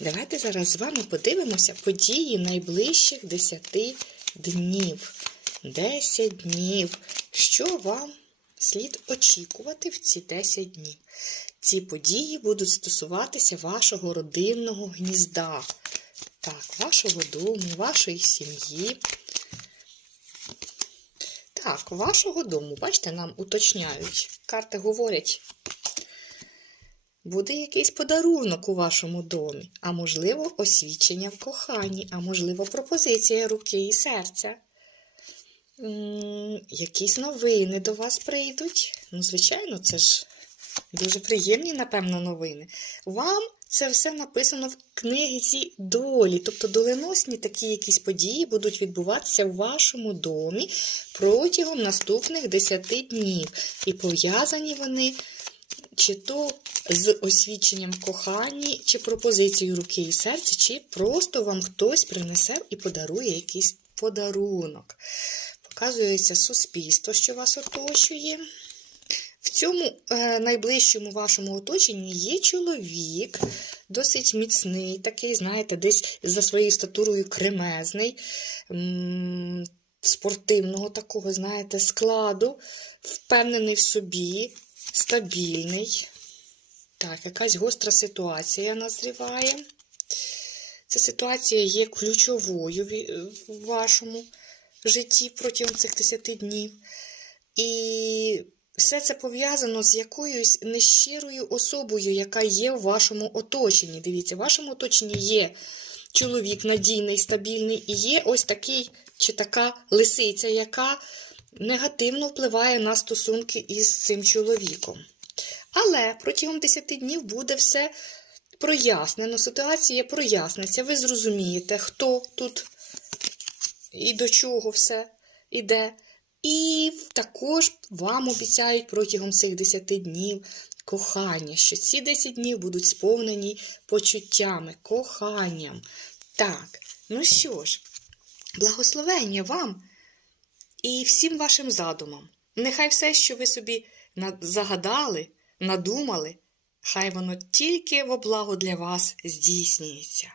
Давайте зараз з вами подивимося події найближчих 10 днів. 10 днів. Що вам слід очікувати в ці 10 днів? Ці події будуть стосуватися вашого родинного гнізда. Так, вашого дому, вашої сім'ї. Так, вашого дому, бачите, нам уточняють. Карти говорять, буде якийсь подарунок у вашому домі, а можливо, освічення в коханні, а можливо, пропозиція руки і серця. Якісь новини до вас прийдуть. Ну, звичайно, це ж дуже приємні, напевно, новини. Вам це все написано в книзі долі, тобто доленосні такі якісь події будуть відбуватися в вашому домі протягом наступних 10 днів. І пов'язані вони чи то з освіченням коханні, чи пропозицією руки і серця, чи просто вам хтось принесе і подарує якийсь подарунок. Показується суспільство, що вас оточує. В цьому е, найближчому вашому оточенні є чоловік, досить міцний, такий, знаєте, десь за своєю статурою кремезний, спортивного такого, знаєте, складу, впевнений в собі, стабільний. Так, якась гостра ситуація назріває. Ця ситуація є ключовою в вашому житті протягом цих 10 днів. І все це пов'язано з якоюсь нещирою особою, яка є в вашому оточенні. Дивіться, в вашому оточенні є чоловік надійний, стабільний, і є ось такий чи така лисиця, яка негативно впливає на стосунки із цим чоловіком. Але протягом 10 днів буде все прояснено, ситуація проясниться. Ви зрозумієте, хто тут і до чого все іде. І також вам обіцяють протягом цих 10 днів кохання, що ці 10 днів будуть сповнені почуттями, коханням. Так, ну що ж, благословення вам і всім вашим задумам. Нехай все, що ви собі загадали, надумали, хай воно тільки во благо для вас здійснюється.